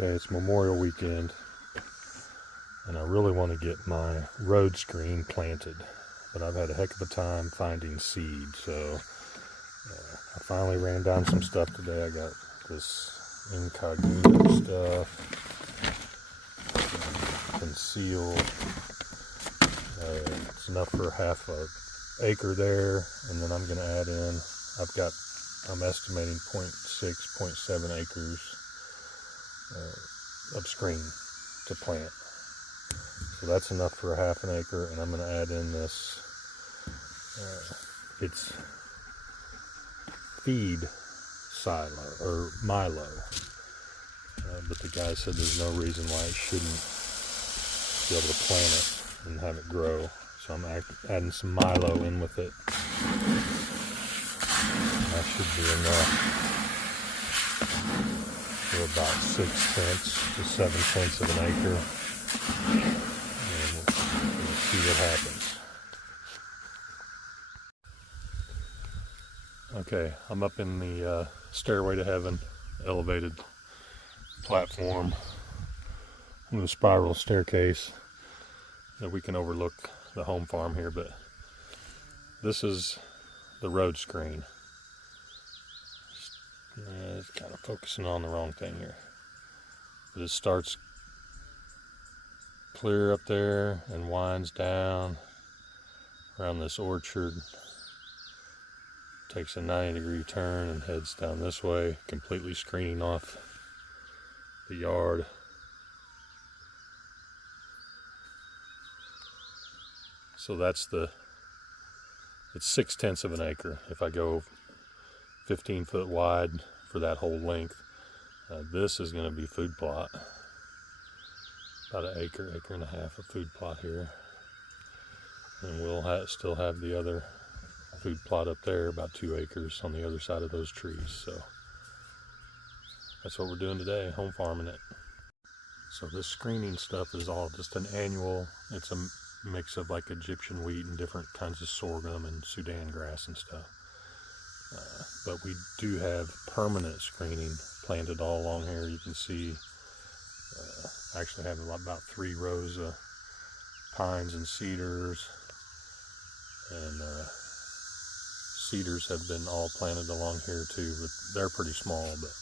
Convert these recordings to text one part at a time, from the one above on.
Okay, it's Memorial Weekend, and I really want to get my road screen planted, but I've had a heck of a time finding seed, so I finally ran down some stuff today. I got this incognito stuff, conceal, it's enough for half an acre there, and then I'm going to add in, I'm estimating 0.6, 0.7 acres of screen to plant. So that's enough for a half an acre, and I'm going to add in this, it's feed silo, or milo, but the guy said there's no reason why it shouldn't be able to plant it and have it grow. So I'm adding some milo in with it. That should be enough for about 6 to 7 tenths of an acre, and we'll see what happens. Okay, I'm up in the Stairway to Heaven elevated platform with a spiral staircase that we can overlook the home farm here, but this is the road screen. It's kind of focusing on the wrong thing here. But it starts clear up there and winds down around this orchard, takes a 90-degree turn and heads down this way, completely screening off the yard. So it's 6 tenths of an acre. If I go 15 foot wide for that whole length, this is going to be food plot. About an acre and a half of food plot here. And we'll still have the other food plot up there, about 2 acres on the other side of those trees. So that's what we're doing today, home farming it. So this screening stuff is all just an annual, it's a mix of like Egyptian wheat and different kinds of sorghum and Sudan grass and stuff. But we do have permanent screening planted all along here. You can see I actually have about 3 rows of pines and cedars, and cedars have been all planted along here too, but they're pretty small. But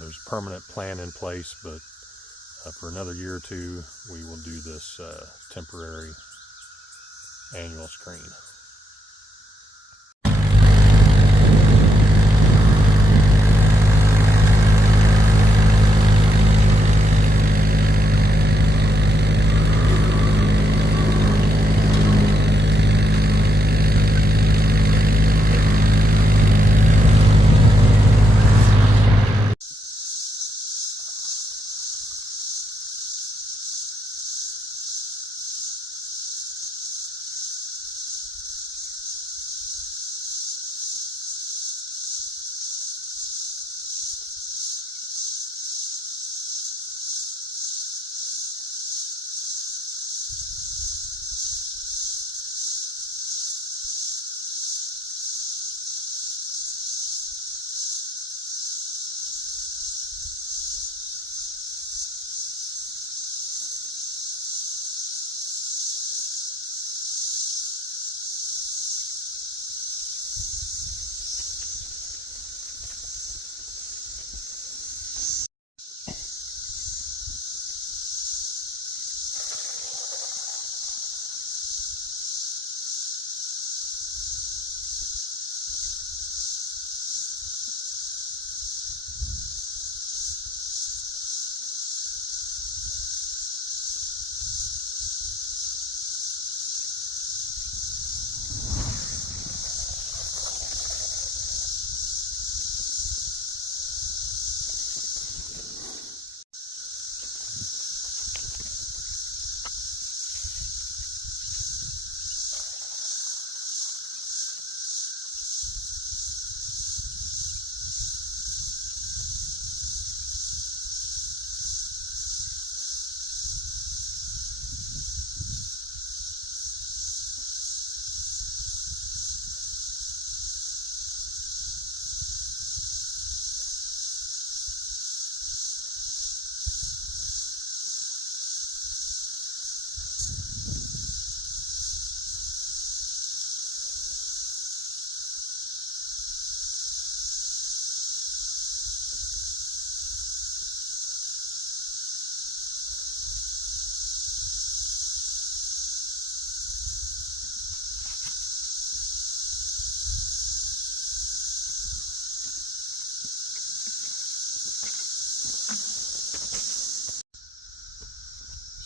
there's a permanent plan in place, but for another year or two we will do this temporary annual screen.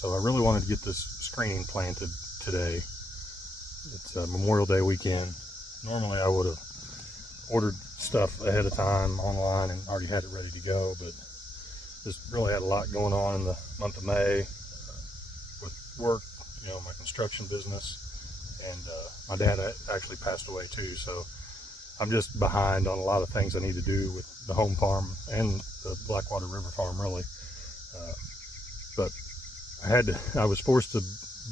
So I really wanted to get this screening planted today. It's Memorial Day weekend. Normally I would have ordered stuff ahead of time online and already had it ready to go, but just really had a lot going on in the month of May with work, you know, my construction business, and my dad actually passed away too, so I'm just behind on a lot of things I need to do with the home farm and the Blackwater River farm, really. But I was forced to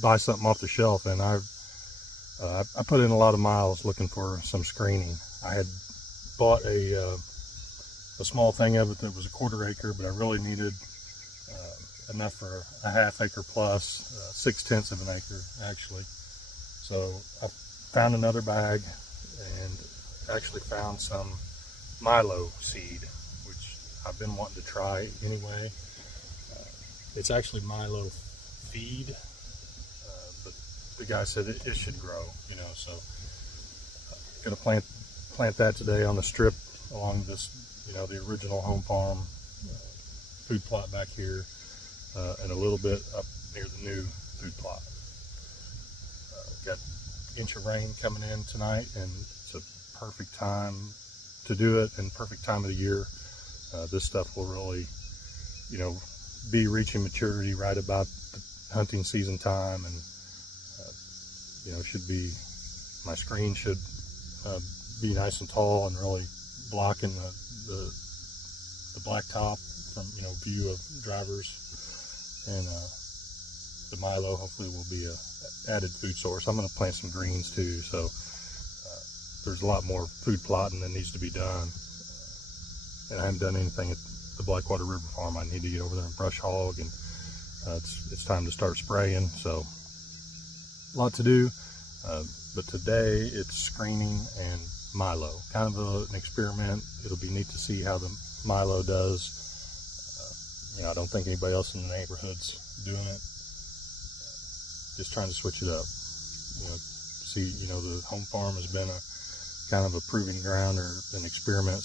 buy something off the shelf, and I put in a lot of miles looking for some screening. I had bought a small thing of it that was a 1/4 acre, but I really needed enough for a 1/2 acre plus, 6/10 of an acre actually. So I found another bag and actually found some milo seed, which I've been wanting to try anyway. It's actually milo feed, but the guy said it should grow, you know, so I'm gonna plant that today on the strip along this, you know, the original home farm food plot back here, and a little bit up near the new food plot. Got an inch of rain coming in tonight, and it's a perfect time to do it and perfect time of the year. This stuff will really, you know, be reaching maturity right about the hunting season time, and you know, my screen should be nice and tall and really blocking the blacktop from, you know, view of drivers, and the milo hopefully will be a added food source. I'm going to plant some greens too, so there's a lot more food plotting that needs to be done, and I haven't done anything at the Blackwater River farm. I need to get over there and brush hog, and it's time to start spraying, so a lot to do. But today it's screening and milo, kind of an experiment. It'll be neat to see how the milo does. You know, I don't think anybody else in the neighborhood's doing it. Just trying to switch it up. You know, see, you know, the home farm has been a kind of a proving ground or an experiment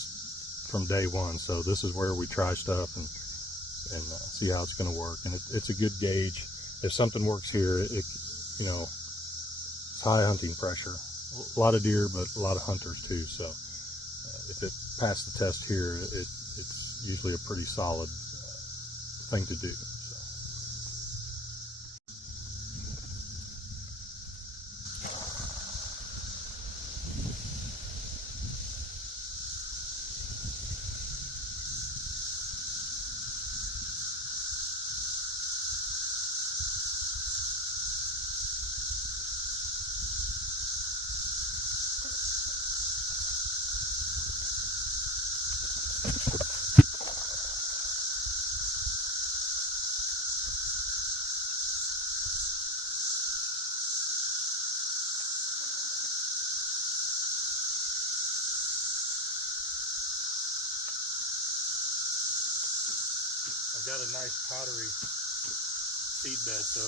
from day one. So this is where we try stuff and see how it's going to work. And it's a good gauge. If something works here, you know, it's high hunting pressure. A lot of deer, but a lot of hunters too. So if it passed the test here, it's usually a pretty solid thing to do. I've got a nice powdery seed bed, so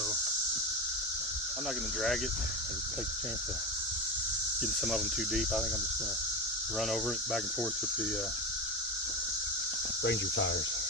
I'm not going to drag it and take the chance of getting some of them too deep. I think I'm just going to run over it back and forth with the Ranger tires.